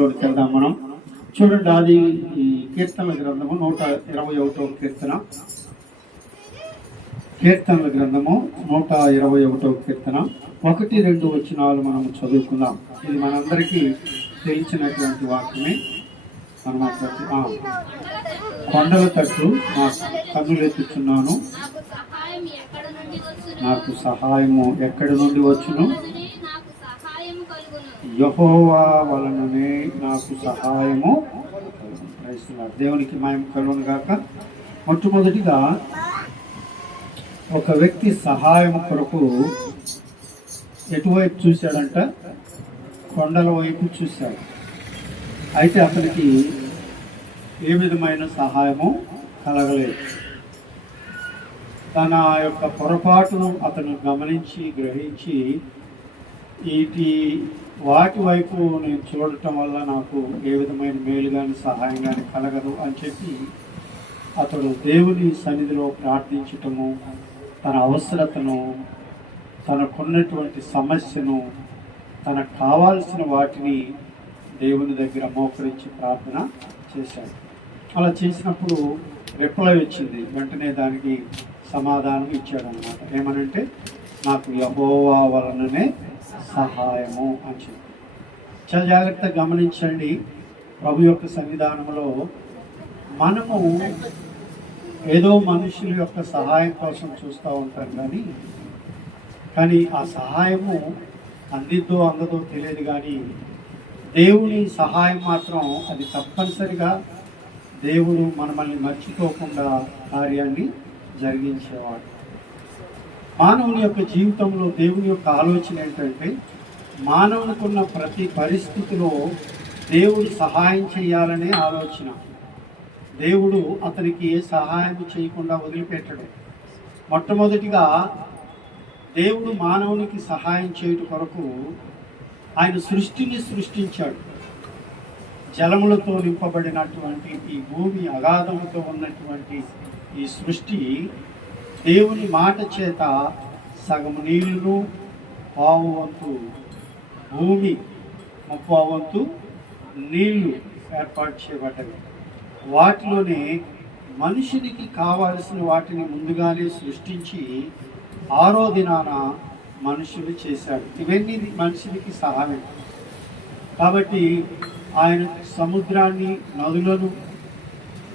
వెళ్దాం మనం. చూడండి, అది ఈ కీర్తనల గ్రంథము 121 కీర్తన. కీర్తనల గ్రంథము 121 కీర్తన 1-2 వచనాలు మనం చదువుకుందాం. ఇది మనందరికీ తెలిసినటువంటి వాక్యమే. మనం కొండల తట్టు నా కన్నులెత్తుచున్నాను, నాకు సహాయము ఎక్కడి నుండి వచ్చును? యెహోవా వలననే నాకు సహాయము. దేవునికి మహిమ కలుగును గాక. మొట్టమొదటిగా ఒక వ్యక్తి సహాయం కొరకు ఎటువైపు చూశాడంట? కొండల వైపు చూశాడు. అయితే అతనికి ఏ విధమైన సహాయము కలగలేదు. తన యొక్క పొరపాటును అతను గమనించి గ్రహించి వాటి వైపు నేను చూడటం వల్ల నాకు ఏ విధమైన మేలు కానీ సహాయం కానీ కలగదు అని చెప్పి అతడు దేవుని సన్నిధిలో ప్రార్థించటము, తన అవసరతను, తనకున్నటువంటి సమస్యను, తనకు కావాల్సిన వాటిని దేవుని దగ్గర మోకరించి ప్రార్థన చేశాడు. అలా చేసినప్పుడు రిప్లై వచ్చింది. వెంటనే దానికి సమాధానం ఇచ్చాడనమాట. ఏమనంటే, నాకు యెహోవా వలననే సహాయము అని చెప్పి. చాలా జాగ్రత్తగా గమనించండి. ప్రభు యొక్క సన్నిధానంలో మనము ఏదో మనుషుల యొక్క సహాయం కోసం చూస్తూ ఉంటాం, కానీ ఆ సహాయము అందిద్దో అందదో తెలియదు. కానీ దేవుని సహాయం మాత్రం అది తప్పనిసరిగా దేవుడు మనల్ని మర్చిపోకుండా కార్యాన్ని జరిగించేవాడు. మానవుని యొక్క జీవితంలో దేవుని యొక్క ఆలోచన ఏంటంటే, మానవునికున్న ప్రతి పరిస్థితిలో దేవుడు సహాయం చేయాలనే ఆలోచన. దేవుడు అతనికి ఏ సహాయం చేయకుండా వదిలిపెట్టడు. మొట్టమొదటిగా దేవుడు మానవునికి సహాయం చేయటం కొరకు ఆయన సృష్టిని సృష్టించాడు. జలములతో నింపబడినటువంటి ఈ భూమి, అగాధముతో ఉన్నటువంటి ఈ సృష్టి దేవుని మాట చేత సగం నీళ్లు, పావు వంతు భూమి, ముప్పావు వంతు నీళ్లు ఏర్పాటు చేయబడ్డవి. వాటిలోనే మనుషునికి కావలసిన వాటిని ముందుగానే సృష్టించి 6వ దినాన మనుషులు చేశాడు. ఇవన్నీ మనుషునికి సహాయం. కాబట్టి ఆయన సముద్రాన్ని, నదులను,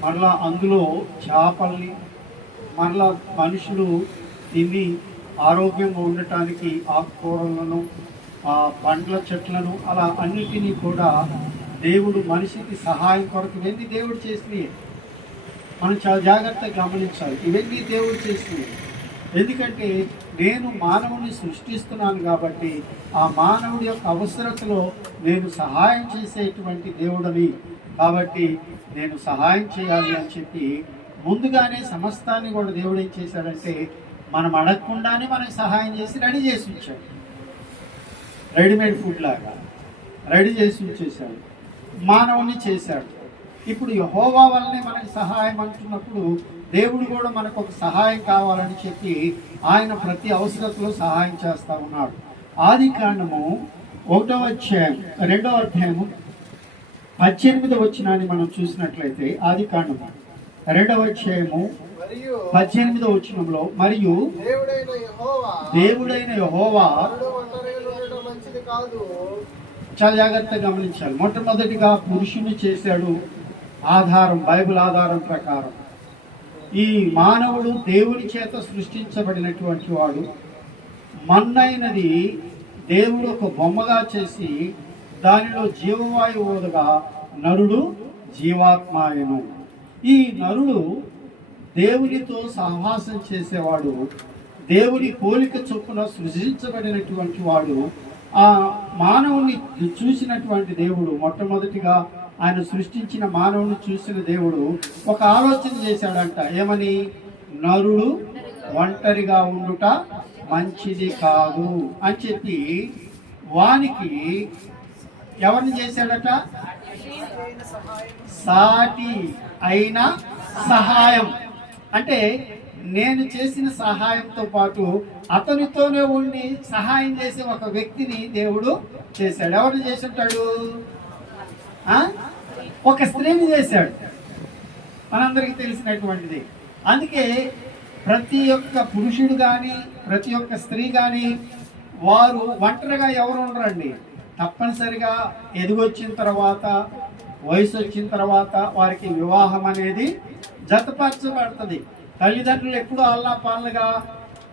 మరలా అందులో చేపల్ని, మరలా మనుషులు తిని ఆరోగ్యంగా ఉండటానికి ఆకుకూరలను, పండ్ల చెట్లను, అలా అన్నిటినీ కూడా దేవుడు మనిషికి సహాయం కొరకు ఇవన్నీ దేవుడు చేసినవి. మనం చాలా జాగ్రత్తగా గమనించాలి. ఇవన్నీ దేవుడు చేసినవి. ఎందుకంటే నేను మానవుని సృష్టిస్తున్నాను కాబట్టి ఆ మానవుడి యొక్క అవసరతలో నేను సహాయం చేసేటువంటి దేవుడని, కాబట్టి నేను సహాయం చేయాలి అని చెప్పి ముందుగానే సమస్తాన్ని కూడా దేవుడు ఏం చేశాడంటే, మనం అడగకుండానే మనకు సహాయం చేసి రెడీ చేసి ఉంచాడు. రెడీమేడ్ ఫుడ్ లాగా రెడీ చేసి ఉంచేశాడు. మానవుని చేశాడు. ఇప్పుడు యెహోవా వల్లనే మనకి సహాయం అంటున్నప్పుడు దేవుడు కూడా మనకు ఒక సహాయం కావాలని చెప్పి ఆయన ప్రతి అవసరతలో సహాయం చేస్తూ ఉన్నాడు. ఆదికాండము 1వ అధ్యాయం 2వ అధ్యాయము 18వ వచనాన్ని మనం చూసినట్లయితే, ఆదికాండము 2వ అధ్యాయము 18వ వచనంలో, మరియు దేవుడైన యెహోవా చాలా జాగ్రత్తగా గమనించాలి. మొట్టమొదటిగా పురుషుని చేశాడు. ఆధారం బైబిల్ ఆధారం ప్రకారం ఈ మానవుడు దేవుని చేత సృష్టించబడినటువంటి వాడు. మన్నైనది దేవుడు ఒక బొమ్మగా చేసి దానిలో జీవవాయువు ఊదగా నరుడు జీవాత్మాయను. ఈ నరుడు దేవునితో సహవాసం చేసేవాడు. దేవుని పోలిక చొప్పున సృష్టించబడినటువంటి వాడు. ఆ మానవుని చూసినటువంటి దేవుడు, మొట్టమొదటిగా ఆయన సృష్టించిన మానవుని చూసిన దేవుడు ఒక ఆలోచన చేశాడంట. ఏమని? నరుడు ఒంటరిగా ఉండుట మంచిది కాదు అని చెప్పి వానికి ఎవరిని చేశాడట? సాటి అయిన సహాయం. అంటే నేను చేసిన సహాయంతో పాటు అతనితోనే ఉండి సహాయం చేసే ఒక వ్యక్తిని దేవుడు చేశాడు. ఎవరిని చేసి ఉంటాడు? ఆ? ఒక స్త్రీని చేశాడు, మనందరికీ తెలిసినటువంటిది. అందుకే ప్రతి ఒక్క పురుషుడు కానీ ప్రతి ఒక్క స్త్రీ కానీ వారు ఒంటరిగా ఎవరు ఉండరండి. తప్పనిసరిగా ఎదిగొచ్చిన తర్వాత, వయసు వచ్చిన తర్వాత వారికి వివాహం అనేది జతపరచబడుతుంది. తల్లిదండ్రులు ఎప్పుడు అల్లాపాలుగా,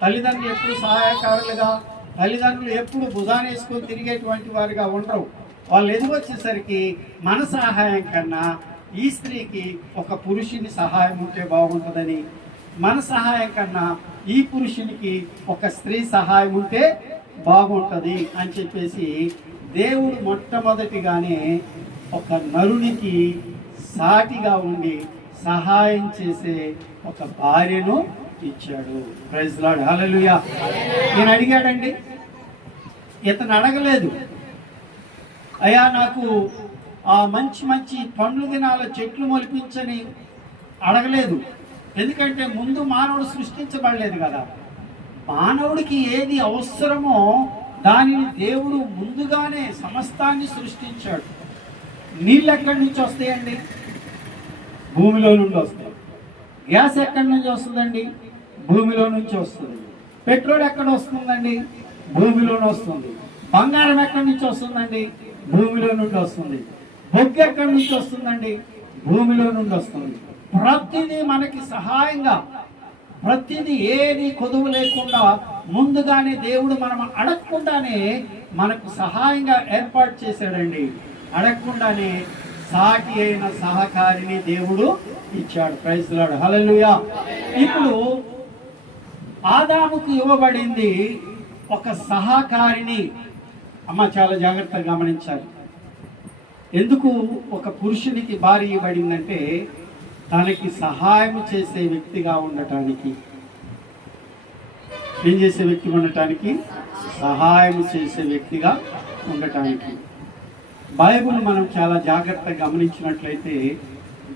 తల్లిదండ్రులు ఎప్పుడు సహాయకారులుగా, తల్లిదండ్రులు ఎప్పుడు భుజానేసుకొని తిరిగేటువంటి వారిగా ఉండరు. వాళ్ళు ఎదిగొచ్చేసరికి మన సహాయం కన్నా ఈ స్త్రీకి ఒక పురుషుని సహాయం ఉంటే బాగుంటుందని, మన సహాయం కన్నా ఈ పురుషునికి ఒక స్త్రీ సహాయం ఉంటే బాగుంటుంది అని చెప్పేసి దేవుడు మొట్టమొదటిగానే ఒక నరునికి సాటిగా ఉండి సహాయం చేసే ఒక భార్యను ఇచ్చాడు. ప్రైజ్ లార్డ్, హల్లెలూయా. నేను అడిగాడండి, ఇతను అడగలేదు, అయ్యా నాకు ఆ మంచి మంచి పండ్లు దినాల చెట్లు మొలిపించని అడగలేదు. ఎందుకంటే ముందు మానవుడు సృష్టించబడలేదు కదా. మానవుడికి ఏది అవసరమో దానిని దేవుడు ముందుగానే సమస్తాన్ని సృష్టించాడు. నీళ్ళు ఎక్కడి నుంచి వస్తాయండి? భూమిలో నుండి వస్తాయి. గ్యాస్ ఎక్కడి నుంచి వస్తుందండి? భూమిలో నుంచి వస్తుంది. పెట్రోల్ ఎక్కడ వస్తుందండి? భూమిలోనే వస్తుంది. బంగారం ఎక్కడి నుంచి వస్తుందండి? భూమిలో నుండి వస్తుంది. బొగ్గు ఎక్కడి నుంచి వస్తుందండి? భూమిలో నుండి వస్తుంది. ప్రతిదీ మనకి సహాయంగా, ప్రతిదీ ఏది కొదువు లేకుండా ముందుగానే దేవుడు మనం అడగకుండానే మనకు సహాయంగా ఏర్పాటు చేశాడండి. అడగకుండానే సాటి అయిన సహకారిని దేవుడు ఇచ్చాడు. ప్రైజ్ లార్డ్, హల్లెలూయా. ఇప్పుడు ఆదాముకు ఇవ్వబడింది ఒక సహకారిని. అమ్మ చాలా జాగ్రత్తగా గమనించాలి. ఎందుకు ఒక పురుషునికి భార్య ఇవ్వబడిందంటే తనకి సహాయం చేసే వ్యక్తిగా ఉండటానికి. ఏం చేసే వ్యక్తి ఉండటానికి? సహాయం చేసే వ్యక్తిగా ఉండటానికి. బైబిల్ మనం చాలా జాగ్రత్తగా గమనించినట్లయితే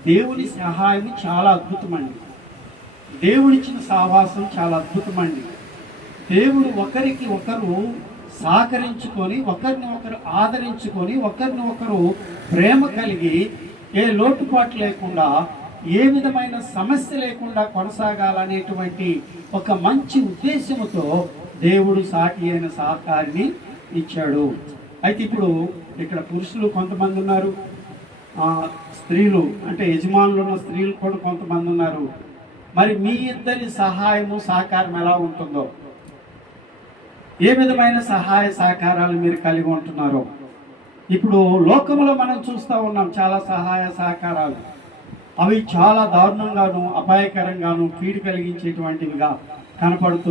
దేవుని సహాయం చాలా అద్భుతమండి. దేవుడిచ్చిన సహవాసం చాలా అద్భుతమండి. దేవుడు ఒకరికి ఒకరు సహకరించుకొని, ఒకరిని ఒకరు ఆదరించుకొని, ఒకరిని ఒకరు ప్రేమ కలిగి, ఏ లోటుపాటు లేకుండా, ఏ విధమైన సమస్య లేకుండా కొనసాగాలనేటువంటి ఒక మంచి ఉద్దేశంతో దేవుడు సాటి అయిన సహకారిని ఇచ్చాడు. అయితే ఇప్పుడు ఇక్కడ పురుషులు కొంతమంది ఉన్నారు, స్త్రీలు అంటే యజమానులు ఉన్న స్త్రీలు కూడా కొంతమంది ఉన్నారు. మరి మీ ఇద్దరి సహాయము సహకారం ఎలా ఉంటుందో, ఏ విధమైన సహాయ సహకారాలు మీరు కలిగి ఉంటున్నారో. ఇప్పుడు లోకంలో మనం చూస్తూ ఉన్నాం చాలా సహాయ సహకారాలు. అవి చాలా దారుణంగాను, అపాయకరంగాను, కీడు కలిగించేటువంటివిగా కనపడుతుంది.